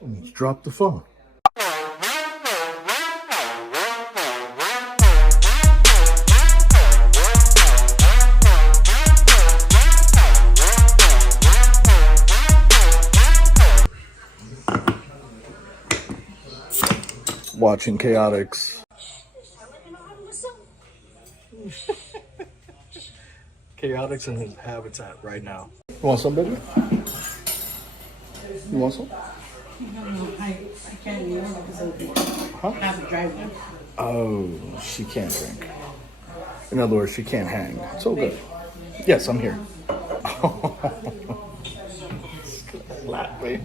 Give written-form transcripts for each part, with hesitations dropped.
Almost dropped the phone. Watching Chaotix. Chaotix in his habitat right now. You want some, baby? You want some? No, I can't eat it because I have a driver. Oh, she can't drink. In other words, she can't hang. It's all good. Yes, I'm here. Slap me.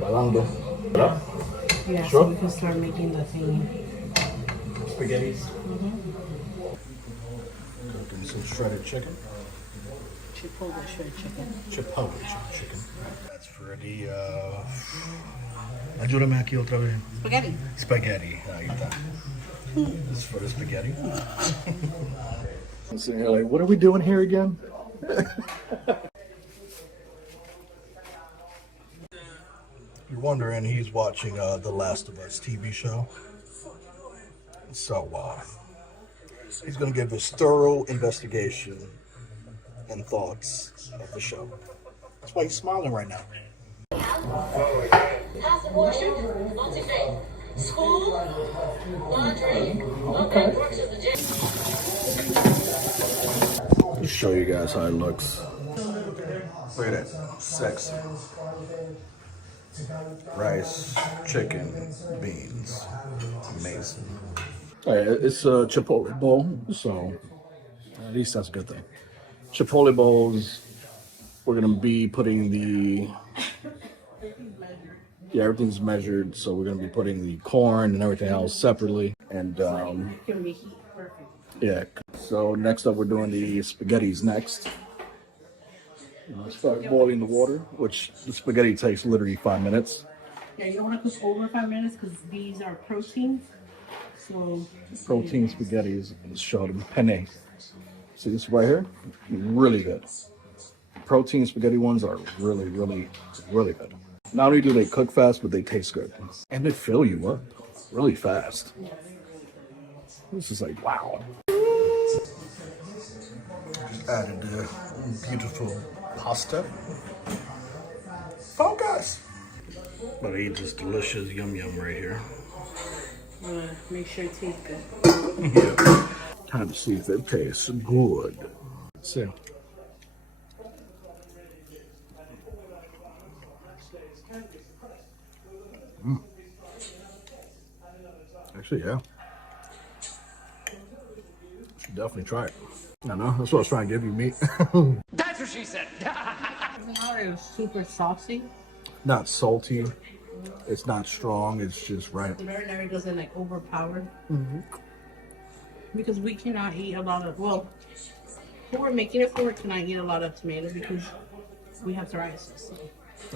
Balando. Yeah, Sure. so we can start making the thing. Spaghettis. Cooking some shredded chicken. Chipotle shredded chicken. Chipotle chicken. That's for the ayúdame aquí otra vez. Spaghetti. Spaghetti. Ahí está. This is for the spaghetti. I'm sitting here like, what are we doing here again? You're wondering, he's watching The Last of Us TV show. So, he's going to give his thorough investigation and thoughts of the show. That's why he's smiling right now. House and washing, multi-faith. School, laundry, okay. I'll show you guys how it looks. Look at that. Sexy. Rice, chicken, beans. Amazing. It's a Chipotle bowl, so at least that's a good thing. Chipotle bowls, we're going to be putting the... Yeah, everything's measured, so we're going to be putting the corn and everything else separately. And, yeah. So next up, we're doing the spaghettis next. Start boiling the water, which the spaghetti takes literally 5 minutes. Yeah, you don't want to cook over 5 minutes because these are proteins. So Protein spaghettis, let's show them penne. See this right here? Really good. Protein spaghetti ones are really, really, really good. Not only do they cook fast, but they taste good. And they fill you up really fast. This is like, wow. Just added the beautiful pasta. Focus! But I eat this delicious yum yum right here. make sure it tastes good. Yeah. Time to see if it tastes good. Let's see. Actually, yeah. Should definitely try it. I know, that's what I was trying to give you, meat. That's what she said. It's super saucy. Not salty. It's not strong. It's just right. The marinara doesn't like overpower. Because we cannot eat a lot of, well, who we're making it for cannot eat a lot of tomato because we have psoriasis. So.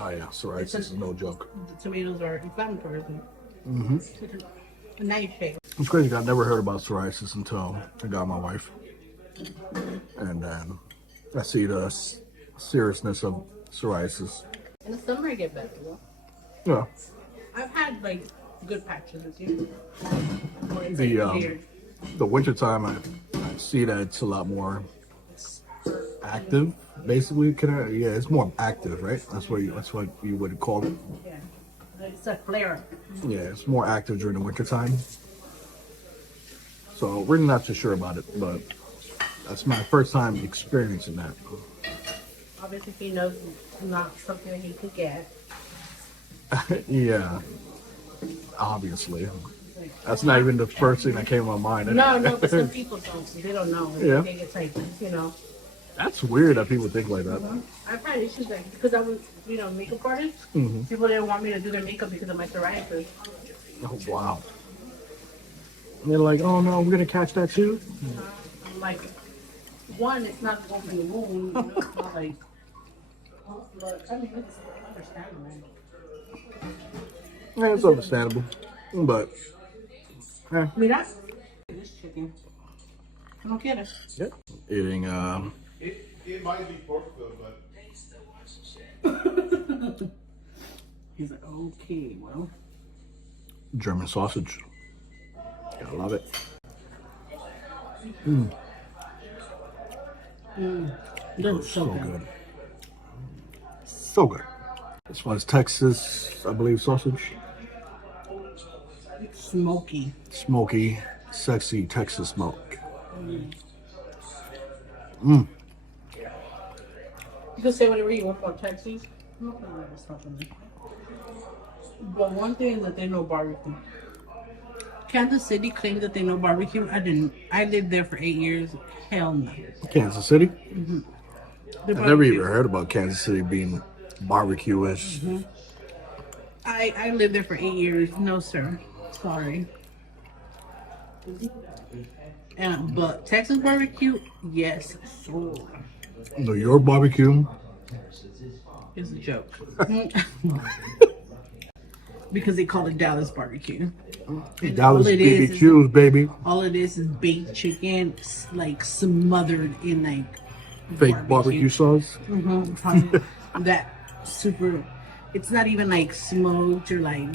Oh yeah, psoriasis is no joke. The tomatoes are inflammatory. It's like a knife shape. It's crazy. I never heard about psoriasis until I got my wife. And then I see the seriousness of psoriasis. In the summer, I get better. Yeah. I've had like good patches this year. The winter time, I see that it's a lot more active. Basically, yeah, it's more active, right? That's what you would call it. Yeah, it's a flare. Yeah, it's more active during the winter time. So we're not too sure about it, but that's my first time experiencing that. Obviously, he knows it's not something that he could get. Yeah, obviously. That's not even the first thing that came to my mind. No, but some people don't. They don't know. Yeah. They think it's like, you know. That's weird that people think like that. I've had issues like, because I was, makeup artist. People didn't want me to do their makeup because of my psoriasis. Oh, wow. And they're like, oh no, we're going to catch that too? I'm like, one, it's not going to be a wound. It's not like, but I mean, it's understandable. Yeah, it's understandable. But, Mira. this chicken. I don't get it. Yep. Eating It might be pork though, but He's like, okay, well. German sausage. I love it. That's So good. So good. This one's Texas, I believe, sausage. Smoky. Smoky, sexy Texas smoke. You can say whatever you want about Texas. I'm not gonna let this happen. But one thing is that they know barbecue. Kansas City claims that they know barbecue. I didn't. I lived there for 8 years. Hell no. Kansas City? The I never barbecue- even heard about Kansas City being barbecue-ish. I lived there for 8 years. No, sir. Sorry. But Texas barbecue, yes, sir. New York barbecue? It's a joke. Because they call it Dallas barbecue. And Dallas all it is BBQs, baby. all it is baked chicken, like smothered in like Fake barbecue sauce. that super. It's not even like smoked or like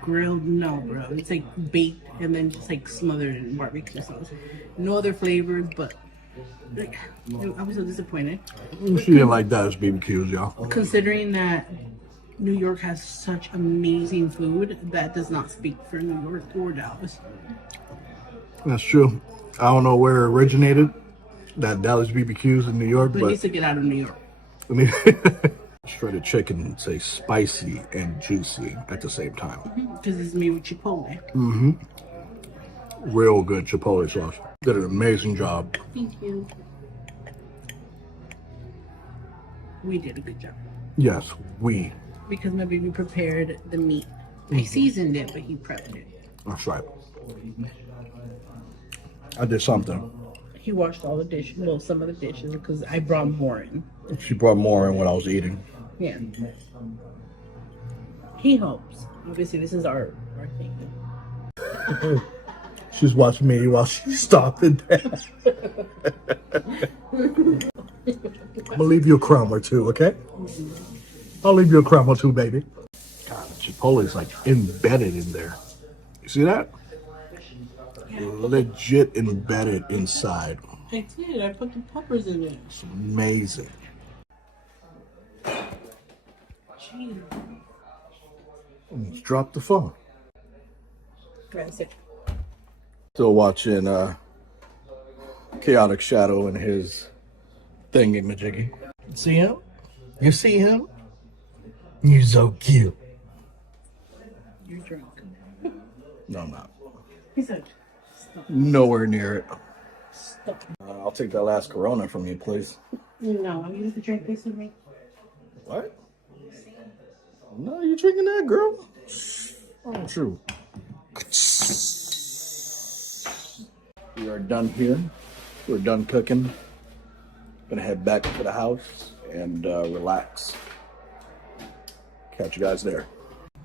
grilled. No, bro. It's like baked and then just like smothered in barbecue sauce. No other flavors, but like I was so disappointed. She didn't like Dallas BBQs, y'all. Considering that New York has such amazing food, that does not speak for New York or Dallas. That's true. I don't know where it originated, that Dallas BBQs in New York, It but needs to get out of New York. I mean, shredded chicken, say spicy and juicy at the same time. Because it's made with Chipotle. Real good Chipotle sauce. Did an amazing job. Thank you. We did a good job. Yes, we. Because my baby prepared the meat. I seasoned it, but he prepped it. That's right. I did something. He washed all the dishes, well, some of the dishes, because I brought more in. She brought more in when I was eating. Yeah. He helps. Obviously, this is our thing. She's watching me while she's stopping down. I'm gonna leave you a crumb or two, okay? I'll leave you a crumb or two, baby. God, Chipotle is like embedded in there. You see that? Legit embedded inside. I did. I put the peppers in it. It's amazing. Jeez. Almost dropped the phone. That's it. Still watching Chaotic Shadow and his thingy-majiggy. See him? You see him? You so cute. You're drunk. No, I'm not. He said, stop. Nowhere near it. Stop. I'll take that last Corona from you, please. No, you have to drink this with me. What? No, you drinking that, girl? Oh, true. We are done here. We're done cooking. Gonna head back to the house and relax. Catch you guys there.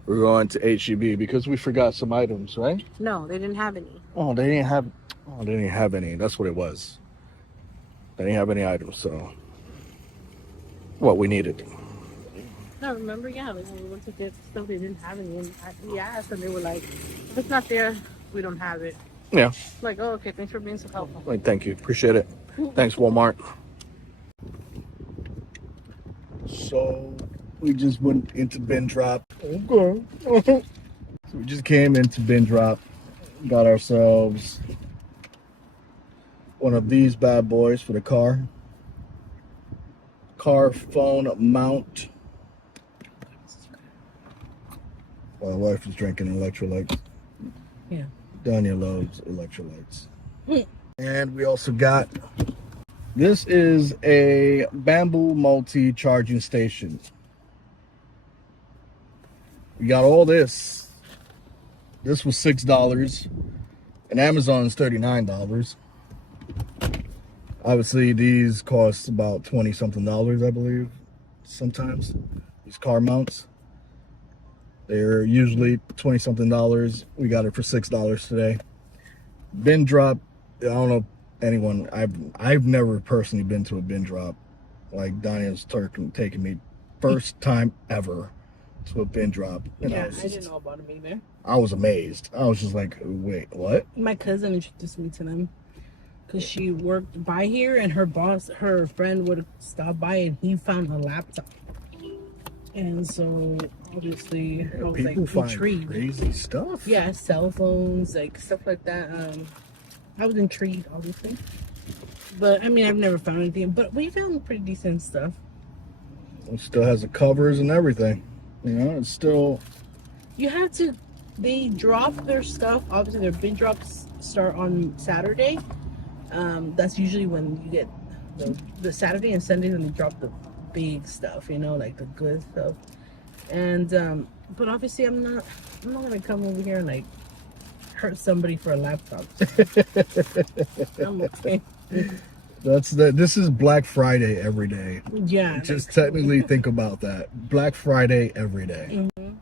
We're going to HEB because we forgot some items, right? No, they didn't have any. Oh, they didn't have any. That's what it was. They didn't have any items, so what we needed. No, remember? Yeah, like when we went to get stuff, they didn't have any. And we asked, and they were like, if it's not there, we don't have it. Yeah. Like, oh, okay, thanks for being so helpful. Like, thank you. Appreciate it. Thanks, Walmart. So we just went into bin drop. Okay. So we just came into bin drop, got ourselves one of these bad boys for the car. Car phone mount. My wife is drinking electrolytes. Yeah. Danya loves electrolytes. And we also got, this is a bamboo multi charging station. We got all this. This was $6 and Amazon's $39. Obviously these cost about 20 something dollars, I believe. Sometimes these car mounts, they're usually 20 something dollars. We got it for $6 today. bin drop. I don't know anyone. I've never personally been to a bin drop. Like Daniel's taking me first time ever to a bin drop. And Yeah, I didn't know about them either. I was amazed. I was just like, wait, what? My cousin introduced me to them because she worked by here, and her friend would stop by, and he found a laptop. And so obviously I was like People find intrigued. crazy stuff. Yeah, cell phones, like stuff like that. I was intrigued, obviously. But I mean, I've never found anything, but we found pretty decent stuff. It still has the covers and everything. You know, it's still. You have to. They drop their stuff. Obviously, their bin drops start on Saturday. That's usually when you get the Saturday and Sunday when they drop the big stuff. You know, like the good stuff. And but obviously, I'm not gonna come over here and like hurt somebody for a laptop. I'm okay. This is Black Friday every day. Yeah. Just technically think about that. Black Friday every day. Mm-hmm.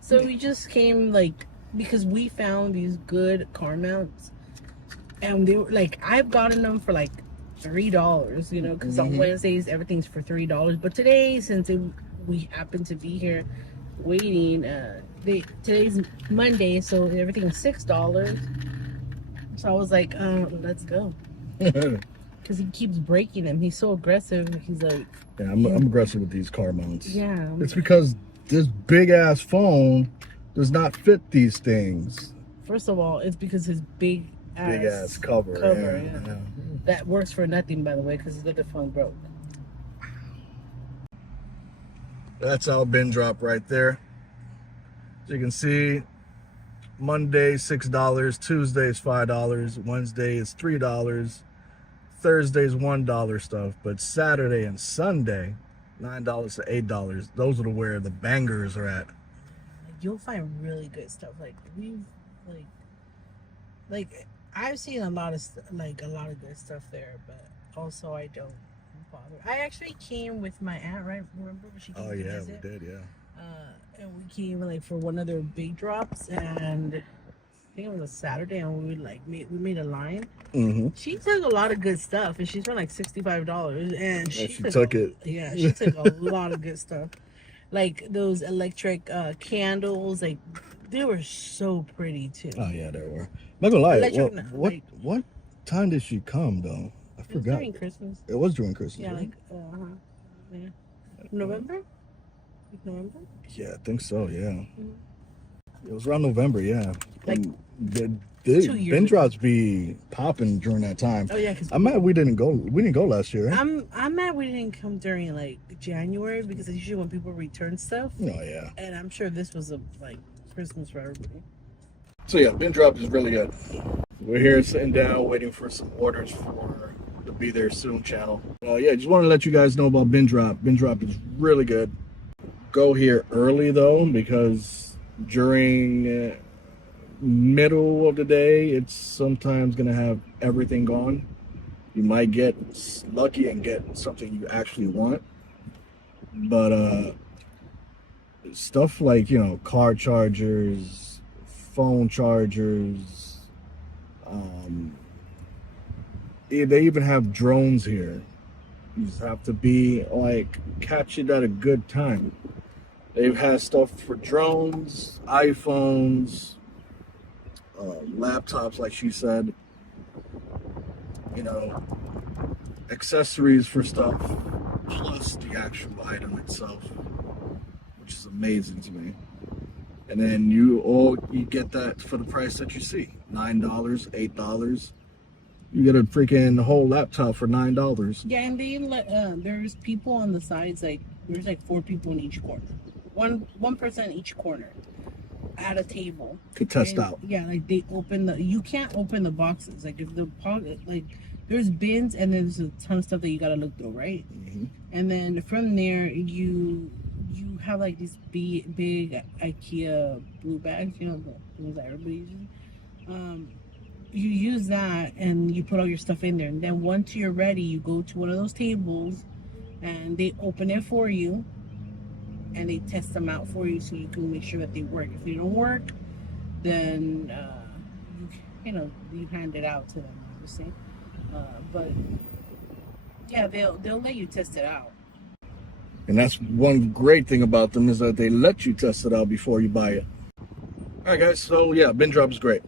So we just came like because we found these good car mounts, and they were like I've gotten them for like $3, you know, because on Wednesdays everything's for $3. But today, since we happen to be here waiting, today's Monday, so everything's $6. So I was like, let's go. Because he keeps breaking them. He's so aggressive. He's like... Yeah, I'm aggressive with these car mounts. Yeah. It's because this big-ass phone does not fit these things. First of all, it's because his big-ass cover. Yeah. That works for nothing, by the way, because his other phone broke. That's our bin drop right there. As you can see, Monday, $6. Tuesday is $5. Wednesday is $3. Thursday's $1 stuff, but Saturday and Sunday, $9 to $8. Those are where the bangers are at. You'll find really good stuff. Like I've seen a lot of good stuff there, but also I don't bother. I actually came with my aunt, right? Remember when she came to visit? We did, yeah. And we came like for one of their big drops, and I think it was a Saturday, and we made a line. Mm-hmm. She took a lot of good stuff, and she spent like $65, and she took it. Yeah, she took a lot of good stuff, like those electric candles. Like they were so pretty too. Oh yeah, there were. I'm not gonna lie. Electric, What time did she come though? I It was forgot. during Christmas. It was during Christmas. Yeah, right? yeah. November. November. Yeah, I think so. Yeah. It was around November. Yeah. Like And the 2 years bin ago. drops be popping during that time. Oh yeah, because I'm mad we didn't go. We didn't go last year. Right? I'm mad we didn't come during like January because it's usually when people return stuff. Oh yeah. And I'm sure this was a like Christmas for everybody. So yeah, bin drop is really good. We're here sitting down waiting for some orders for the Be There Soon channel. Yeah, just want to let you guys know about bin drop. Bin drop is really good. Go here early though, because during middle of the day, it's sometimes gonna have everything gone. You might get lucky and get something you actually want, but stuff like, you know, car chargers, phone chargers, they even have drones here. You just have to be like, catch it at a good time. They've had stuff for drones, iPhones, laptops, like she said, you know, accessories for stuff, plus the actual item itself, which is amazing to me. And then you get that for the price that you see, $9, $8. You get a freaking whole laptop for $9. Yeah, and they there's people on the sides, like there's like 4 people in each corner, one person in each corner at a table To test out. Yeah, like they you can't open the boxes. Like if the like there's bins and there's a ton of stuff that you gotta look through, right? Mm-hmm. And then from there you have like these big IKEA blue bags, you know, the ones that everybody uses. You use that and you put all your stuff in there, and then once you're ready, you go to one of those tables and they open it for you and they test them out for you so you can make sure that they work. If they don't work, then you hand it out to them, obviously. But yeah, they'll let you test it out. And that's one great thing about them is that they let you test it out before you buy it. All right, guys. So yeah, bin drop is great.